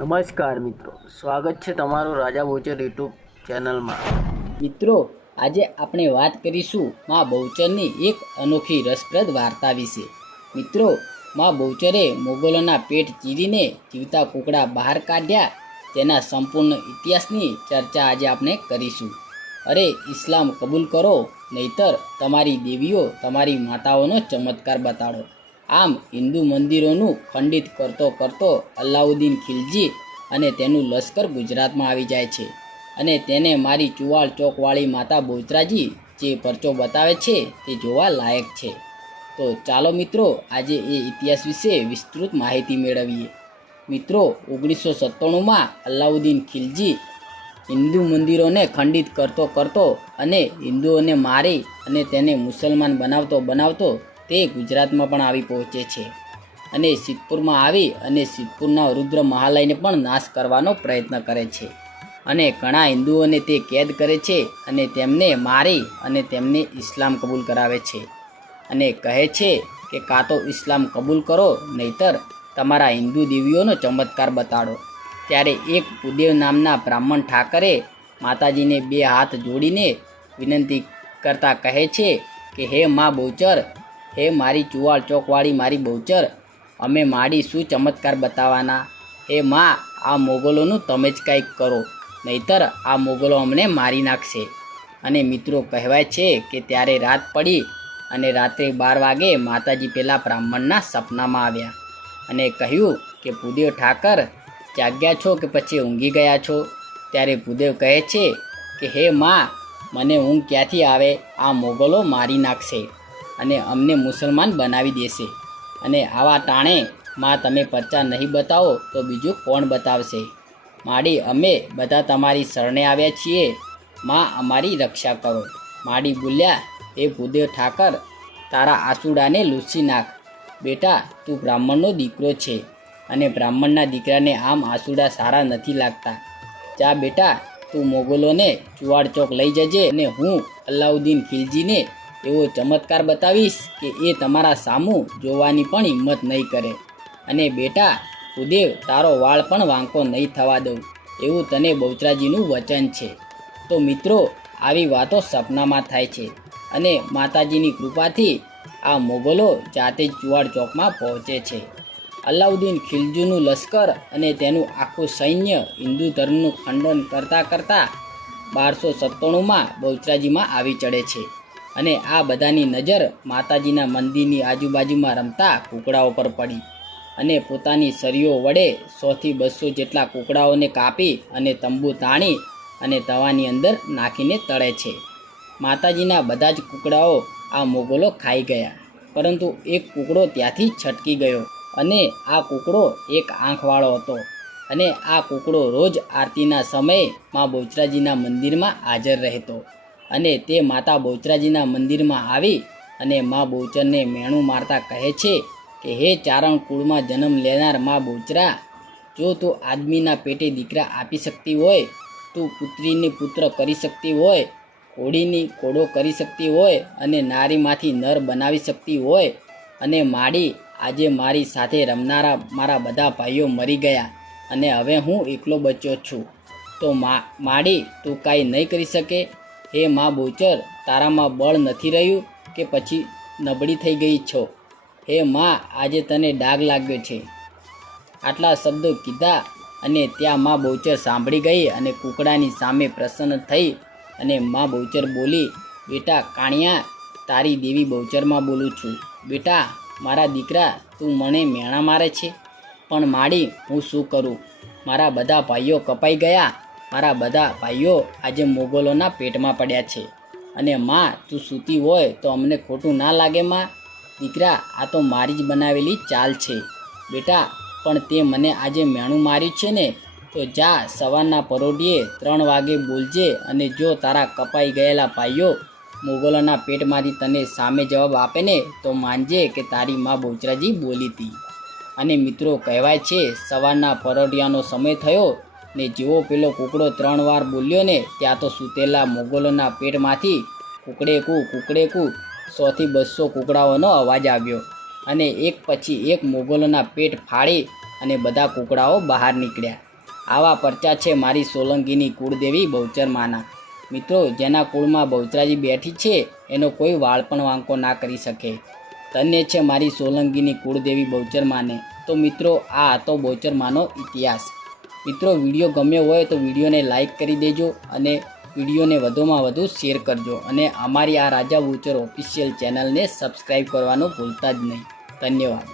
નમસ્કાર મિત્રો. સ્વાગત છે તમારું રાજા બહુચર યુટ્યુબ ચેનલમાં. મિત્રો, આજે આપણે વાત કરીશું મા બહુચરની એક અનોખી રસપ્રદ વાર્તા વિશે. મિત્રો, માં બહુચરે મોગલોના પેટ ચીરીને જીવતા કુકડા બહાર કાઢ્યા. તેના સંપૂર્ણ ઇતિહાસની ચર્ચા આજે આપણે કરીશું. અરે, ઇસ્લામ કબૂલ કરો, નહીતર તમારી દેવીઓ તમારી માતાઓનો ચમત્કાર બતાડો. આમ હિન્દુ મંદિરોનું ખંડિત કરતો કરતો અલાઉદ્દીન ખિલજી અને તેનું લશ્કર ગુજરાતમાં આવી જાય છે. અને તેને મારી ચુવાળ ચોકવાળી માતા બોચરાજી જે પરચો બતાવે છે તે જોવા લાયક છે. તો ચાલો મિત્રો, આજે એ ઇતિહાસ વિશે વિસ્તૃત માહિતી મેળવીએ. મિત્રો, ઓગણીસો સત્તાણુંમાં અલાઉદ્દીન ખિલજી હિન્દુ મંદિરોને ખંડિત કરતો કરતો અને હિન્દુઓને મારી અને તેને મુસલમાન બનાવતો બનાવતો તે ગુજરાતમાં પણ આવી પહોંચે છે અને સિદ્ધપુરમાં આવી અને સિદ્ધપુરના રુદ્ર મહાલયને પણ નાશ કરવાનો પ્રયત્ન કરે છે. અને ઘણા હિન્દુઓને તે કેદ કરે છે અને તેમને મારી અને તેમને ઇસ્લામ કબૂલ કરાવે છે. અને કહે છે કે કાં તો ઇસ્લામ કબૂલ કરો, નહીતર તમારા હિન્દુ દેવીઓનો ચમત્કાર બતાડો. ત્યારે એક ઉદેવ નામના બ્રાહ્મણ ઠાકરે માતાજીને બે હાથ જોડીને વિનંતી કરતા કહે છે કે, હે મા બહુચર હે મારી ચુવાળ ચોકવાળી મારી બહુચર, અમે માડી શું ચમત્કાર બતાવવાના હે મા, આ મોગલોનું તમે જ કંઈક કરો, નહીતર આ મોગલો અમને મારી નાખશે. અને મિત્રો કહેવાય છે કે ત્યારે રાત પડી અને રાત્રે બાર વાગે માતાજી પેલા બ્રાહ્મણના સપનામાં આવ્યા અને કહ્યું કે, ભૂદેવ ઠાકર, જાગ્યા છો કે પછી ઊંઘી ગયા છો? ત્યારે ભૂદેવ કહે છે કે, હે માં, મને ઊંઘ ક્યાંથી આવે? આ મોગલો મારી નાખશે. અને અમને મુસલમાન બનાવી દેશે. અને આવા ટાણે માં તમે પરચા નહીં બતાવો તો બીજું કોણ બતાવશે? માડી, અમે બધા તમારી શરણે આવ્યા છીએ. માં અમારી રક્ષા કરો. માડી બોલ્યા એ ભૂદેવ ઠાકર, તારા આસુડાને લૂસી નાખ. બેટા, તું બ્રાહ્મણનો દીકરો છે અને બ્રાહ્મણના દીકરાને આમ આસુડા સારા નથી લાગતા. જા બેટા, તું મોગલોને ચુવાડ ચોક લઈ જજે અને હું અલાઉદ્દીન ખિલજીને એવો ચમત્કાર બતાવીશ કે એ તમારા સામું જોવાની પણ હિંમત નહીં કરે. અને બેટા ઉદેવ તારો વાળ પણ વાંકો નહીં થવા દઉં. એવું તને બહુચરાજીનું વચન છે. તો મિત્રો, આવી વાતો સપનામાં થાય છે. અને માતાજીની કૃપાથી આ મોગલો જાતે જ ચુવાડ ચોકમાં પહોંચે છે. અલાઉદ્દીન ખિલજીનું લશ્કર અને તેનું આખું સૈન્ય હિન્દુ ધર્મનું ખંડન કરતાં કરતાં બારસો સત્તાણુંમાં બહુચરાજીમાં આવી ચડે છે. અને આ બધાની નજર માતાજીના મંદિરની આજુબાજુમાં રમતા કૂકડાઓ પર પડી અને પોતાની સરીઓ વડે સોથી બસો જેટલા કૂકડાઓને કાપી અને તંબુ તાણી અને તવાની અંદર નાખીને તળે છે. માતાજીના બધા જ કૂકડાઓ આ મોગલો ખાઈ ગયા, પરંતુ એક કૂકડો ત્યાંથી છટકી ગયો અને આ કૂકડો એક આંખવાળો હતો અને આ કૂકડો રોજ આરતીના સમયે મા બોચરાજીના મંદિરમાં હાજર રહેતો. અને તે માતા બહુચરાજીના મંદિરમાં આવી અને મા બહુચરને મેણું મારતા કહે છે કે, હે ચારણ કુળમાં જન્મ લેનાર મા બહુચરા, જો તું આદમીના પેટે દીકરા આપી શકતી હોય, તું પુત્રીને પુત્ર કરી શકતી હોય ઘોડીની કોડો કરી શકતી હોય અને નારીમાંથી નર બનાવી શકતી હોય અને માડી આજે મારી સાથે રમનારા મારા બધા ભાઈઓ મરી ગયા અને હવે હું એકલો બચ્યો છું, તો માડી તું કાંઈ નહીં કરી શકે? હે મા બોચર, તારામાં બળ નથી રહ્યું કે પછી નબળી થઈ ગઈ છો? હે મા, આજે તને ડાઘ લાગ્યો છે. આટલા શબ્દો કીધા અને ત્યાં મા બોચર સાંભળી ગઈ અને કૂકડાની સામે પ્રસન્ન થઈ અને મા બોચર બોલી, બેટા કાણિયા, તારી દેવી બહુચરમાં બોલું છું. બેટા, મારા દીકરા તું મને મેણા મારે છે. પણ માડી, હું શું કરું? મારા બધા ભાઈઓ કપાઈ ગયા મારા બધા ભાઈઓ આજે મોગલોના પેટમાં પડ્યા છે. અને માં, તું સૂતી હોય તો અમને ખોટું ના લાગે માં. દીકરા, આ તો મારી જ બનાવેલી ચાલ છે. બેટા, પણ તે મને આજે મેણું માર્યું છે ને, તો જા, સવારના પરોઢીએ ત્રણ વાગે બોલજે અને જો તારા કપાઈ ગયેલા ભાઈઓ મોગલોના પેટમાંથી તને સામે જવાબ આપે ને, તો માનજે કે તારી માં બોચરાજી બોલી હતી અને મિત્રો, કહેવાય છે, સવારના પરોઢિયાનો સમય થયો ને જેવો પેલો કૂકડો ત્રણ વાર બોલ્યો ને, ત્યાં તો સૂતેલા મોગલોના પેટમાંથી કુકડેકુ કુકડેકુ, સોથી બસો કુકડાઓનો અવાજ આવ્યો અને એક પછી એક મોગલોના પેટ ફાડી અને બધા કુકડાઓ બહાર નીકળ્યા. આવા પરચા છે મારી સોલંકીની કુળદેવી બહુચરમાના મિત્રો, જેના કુળમાં બહુચરાજી બેઠી છે, એનો કોઈ વાળ પણ વાંકો ના કરી શકે. ધન્ય છે મારી સોલંકીની કુળદેવી બહુચરમાને તો મિત્રો, આ હતો બહુચરમાનો ઇતિહાસ. મિત્રો વીડિયો ગમ્યો હોય તો વિડીયોને લાઇક કરી દેજો અને વિડીયોને વધુમાં વધુ શેર કરજો. અને અમારી આ રાજા બહુચર ઓફિશિયલ ચેનલને સબસ્ક્રાઈબ કરવાનું ભૂલતા જ નહીં. ધન્યવાદ.